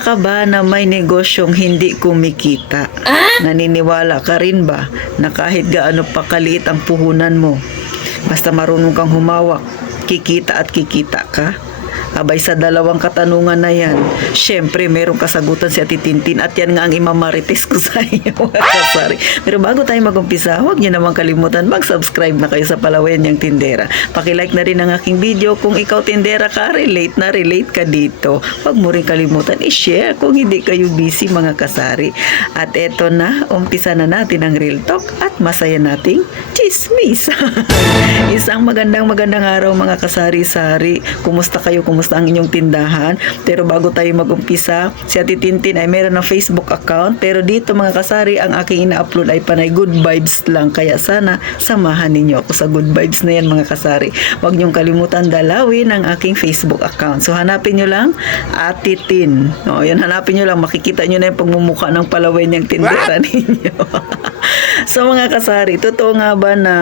Naniniwala ka ba na may negosyong hindi kumikita? Naniniwala ka rin ba na kahit gaano pa kaliit ang puhunan mo, basta marunong kang humawak, kikita at kikita ka? Abay sa dalawang katanungan na yan, syempre meron kasagutan si Ate Tintin at yan nga ang imamarites ko sa inyo. Sorry. Pero bago tayo mag-umpisa, huwag niyo naman kalimutan mag-subscribe na kayo sa Palawayan Niyang Tindera. Pakilike na rin ang aking video kung ikaw tindera ka, relate ka dito. Huwag mo rin kalimutan i-share kung hindi kayo busy mga kasari. At eto na, umpisa na natin ang Real Talk at masaya nating chismis. Isang magandang araw mga kasari-sari. Kumusta kayo? Kumusta ang inyong tindahan? Pero bago tayo mag-umpisa, si Ate Tintin ay meron ng Facebook account. Pero dito mga kasari, ang aking ina-upload ay panay good vibes lang. Kaya sana samahan ninyo ako sa good vibes na yan mga kasari. Huwag niyong kalimutan dalawin ang aking Facebook account. So hanapin nyo lang Ate Tin. O, yan, hanapin nyo lang. Makikita nyo na yung pagmumukha ng Palawayan Niyang Tindera ninyo. So mga kasari, totoo nga ba na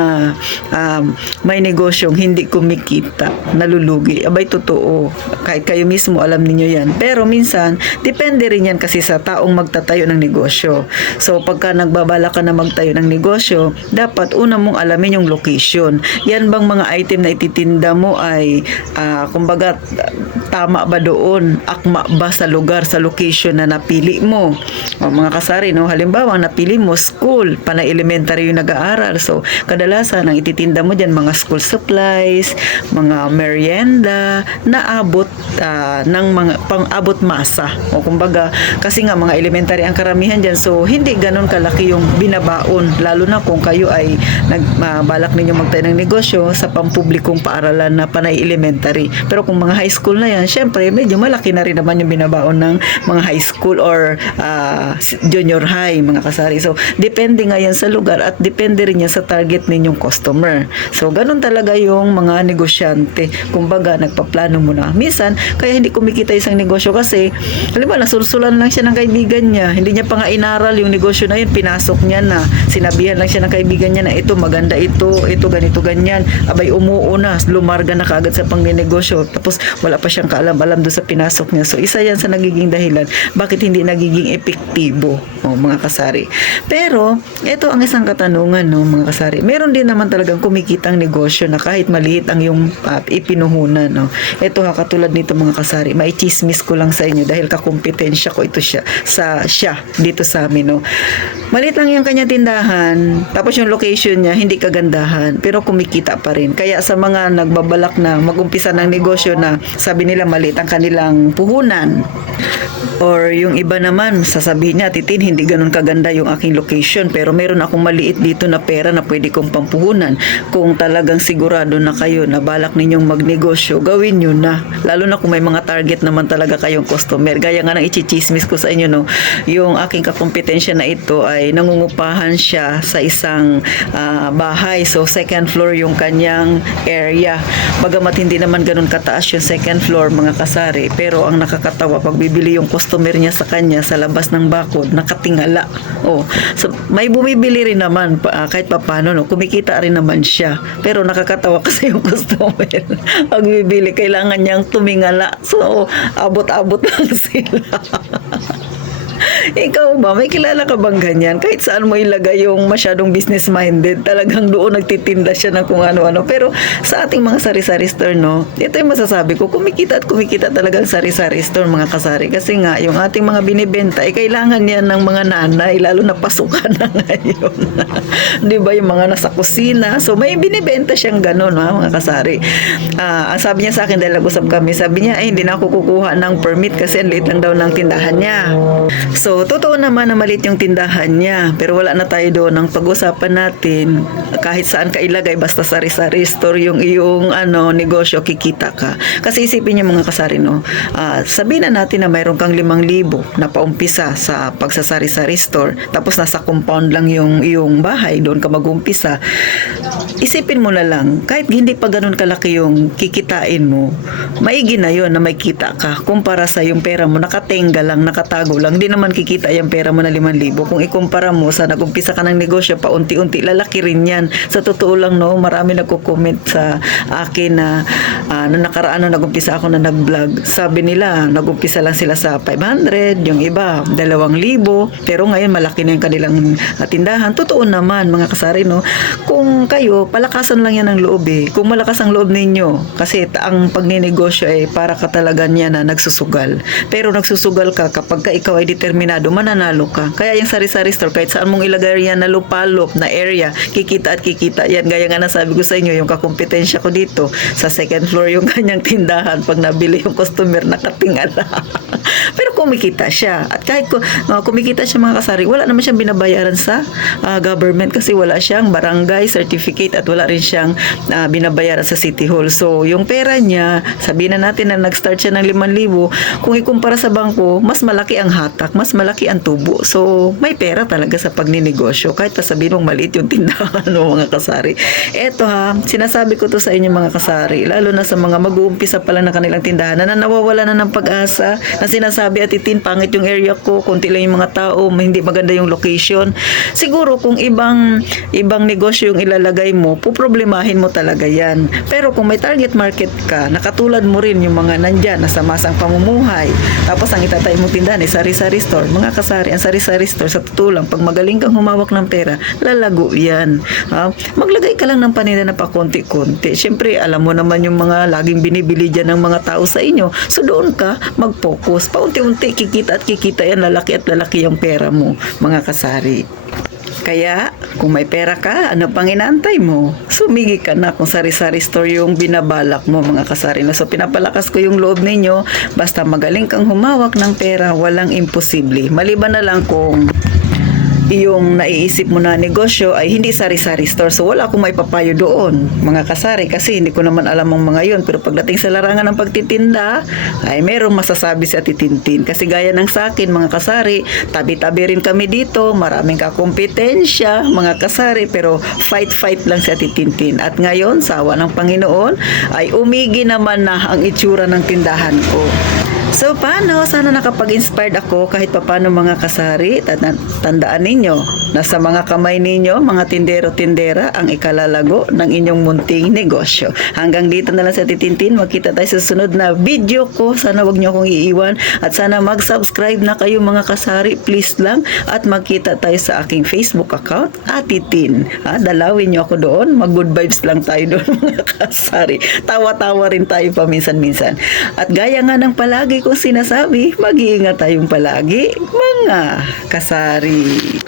may negosyong hindi kumikita, nalulugi? Abay totoo. Kahit kayo mismo alam niyo yan. Pero minsan, depende rin yan kasi sa taong magtatayo ng negosyo. So pagka nagbabala ka na magtayo ng negosyo, dapat una mong alamin yung location. Yan bang mga item na ititinda mo ay kumbaga tama ba doon? Akma ba sa lugar, sa location na napili mo? O, mga kasari, no? Halimbawa, napili mo school, panay elementary yung nag-aaral. So, kadalasan ang ititinda mo dyan, mga school supplies, mga merienda, na abot ng mga pang-abot masa. O kumbaga, kasi nga mga elementary ang karamihan dyan. So, hindi ganun kalaki yung binabaon. Lalo na kung kayo ay balak ninyo magtayo ng negosyo sa pampublikong paaralan na panay elementary. Pero kung mga high school na yan, syempre, medyo malaki na rin naman yung binabaon ng mga high school or junior high, mga kasari. So, depende nga yan sa lugar at depende rin yan sa target ninyong customer. So, ganun talaga yung mga negosyante. Kumbaga, nagpaplano mo na. Minsan, kaya hindi kumikita isang negosyo kasi, halimbawa, nasulsulan lang siya ng kaibigan niya. Hindi niya pa nga inaral yung negosyo na yun. Pinasok niya na. Sinabihan lang siya ng kaibigan niya na ito, maganda ito, ganito, ganyan. Abay, umuuna. Lumarga na kaagad sa pangninegosyo. Tapos, wala pa siyang kaalam-alam doon sa pinasok niya. So, isa yan sa nagiging dahilan. Bakit hindi nagiging epektibo, mga kasari. Pero, ito ang isang katanungan, no, mga kasari. Meron din naman talagang kumikitang negosyo na kahit maliit ang yung ipinuhunan, no. Ito ha, katulad nito mga kasari, maichismis ko lang sa inyo dahil kakumpetensya ko ito siya dito sa amin, no. Maliit lang yung kanya tindahan, tapos yung location niya hindi kagandahan, pero kumikita pa rin. Kaya sa mga nagbabalak na magumpisa ng negosyo na sabi nila maliit ang kanilang puhunan, or yung iba naman, sasabihin niya, Titin, hindi ganun kaganda yung aking location, pero meron akong maliit dito na pera na pwede kong pampuhunan. Kung talagang sigurado na kayo na balak ninyong magnegosyo, gawin nyo na. Lalo na kung may mga target naman talaga kayong customer. Gaya nga ng ichichismis ko sa inyo, no, yung aking kakompetensya na ito ay nangungupahan siya sa isang bahay. So, second floor yung kanyang area. Bagamat hindi naman ganun kataas yung second floor, mga kasari, pero ang nakakatawa, pag bibili yung customer niya sa kanya sa labas ng bakod, nakatingala. So may bumibili rin naman kahit papaano, no, kumikita rin naman siya. Pero nakakatawa kasi yung customer pag bibili, kailangan niyang tumingala. So abot-abot lang sila. Ikaw ba, may kilala ka bang ganyan? Kahit saan mo ilagay yung masyadong business-minded, talagang doon nagtitinda siya ng kung ano-ano. Pero sa ating mga sari-sari store, no, ito yung masasabi ko, kumikita talagang sari-sari store, mga kasari. Kasi nga, yung ating mga binibenta, kailangan yan ng mga nanay, lalo na pasukan na ngayon. Di ba, yung mga nasa kusina. So, may binibenta siyang gano'n, mga kasari. Ang sabi niya sa akin, dahil nag-usap kami, sabi niya, hindi na ako kukuha ng permit kasi ang liit lang daw ng tindahan niya. So, totoo naman na maliit yung tindahan niya. Pero wala na tayo doon. Ang pag-usapan natin, kahit saan ka ilagay, basta sari-sari store yung iyong negosyo, kikita ka. Kasi isipin niyo mga kasari, no, sabihin na natin na mayroon kang 5,000 na paumpisa sa pagsasari-sari store. Tapos nasa compound lang yung iyong bahay, doon ka mag-umpisa. Isipin mo na lang, kahit hindi pa ganun kalaki yung kikitain mo, maigi na yun na may kita ka. Kumpara sa yung pera mo, nakatenga lang, nakatago lang, di naman kikita kikita yung pera mo na 5,000. Kung ikumpara mo sa nag-umpisa ka ng negosyo, paunti-unti, lalaki rin yan. Sa totoo lang, no, marami nagko-comment sa akin na nung nakaraan nung nag-umpisa ako na nag-vlog, sabi nila, nag-umpisa lang sila sa 500, yung iba, 2,000, pero ngayon malaki na yung kanilang tindahan. Totoo naman, mga kasari, no, kung kayo, palakasan lang yan ng loob eh. Kung malakas ang loob ninyo, kasi ang pagninegosyo ay para ka talaga niya na nagsusugal. Pero nagsusugal ka kapag ka ikaw ay determinado, mananalo ka. Kaya yung sari-sari store, kahit saan mong ilagay yan na lupalop, na area, kikita at kikita yan. Gaya nga nasabi ko sa inyo, yung kakompetensya ko dito, sa second floor yung kanyang tindahan, pag nabili yung customer, nakatingala. Pero kumikita siya. At kahit kumikita siya, mga kasari, wala naman siyang binabayaran sa government kasi wala siyang barangay certificate at wala rin siyang binabayaran sa City Hall. So, yung pera niya, sabihin na natin na nag-start siya ng 5,000, kung ikumpara sa bangko, mas malaki ang hatak, mas malaki ang tubo. So, may pera talaga sa pagninegosyo. Kahit pa sabihin mong maliit yung tindahan mo, mga kasari. Eto ha, sinasabi ko to sa inyo, mga kasari, lalo na sa mga mag-uumpisa pa lang ng kanilang tindahan na nawawala na ng pag-asa, na sinasabi, Atitin, pangit yung area ko, konti lang yung mga tao, hindi maganda yung location. Siguro kung ibang negosyo yung ilalagay mo, puproblemahin mo talaga yan. Pero kung may target market ka, nakatulad mo rin yung mga nandyan, nasa masang pamumuhay, tapos ang itatay mong tindahan ay sari-sari store. Mga kasari, ang sari-sari store, sa totoo lang, pag magaling kang humawak ng pera, lalago yan. Maglagay ka lang ng paninda na pa konti-konti. Siyempre, alam mo naman yung mga laging binibili dyan ng mga tao sa inyo. So, doon ka mag-focus. Paunti-unti, kikita at kikita yan, lalaki at lalaki yung pera mo, mga kasari. Kaya, kung may pera ka, ano pang inaantay mo? Sumigi ka na kung sari-sari store yung binabalak mo, mga kasari. So, pinapalakas ko yung loob ninyo. Basta magaling kang humawak ng pera, walang imposible. Maliban na lang kung yung naiisip mo na negosyo ay hindi sari-sari store. So, wala akong maipapayo doon, mga kasari, kasi hindi ko naman alam ang mga yun. Pero pagdating sa larangan ng pagtitinda, ay merong masasabi si Ate Tintin. Kasi gaya ng sa akin, mga kasari, tabi-tabi rin kami dito, maraming kakompetensya, mga kasari, pero fight lang si Ate Tintin. At ngayon, sa awa ng Panginoon, ay umigi naman na ang itsura ng tindahan ko. So, paano? Sana nakapag-inspired ako kahit papano, mga kasari. Tandaan ninyo, nasa mga kamay ninyo, mga tindero-tindera, ang ikalalago ng inyong munting negosyo. Hanggang dito na lang sa Titintin. Magkita tayo sa susunod na video ko. Sana wag nyo akong iiwan. At sana mag-subscribe na kayo, mga kasari. Please lang. At magkita tayo sa aking Facebook account, Atitin. Dalawin nyo ako doon. Mag-good vibes lang tayo doon, mga kasari. Tawa-tawa rin tayo paminsan-minsan. At gaya nga ng palagi kong sinasabi, mag-iingat tayong palagi, mga kasari.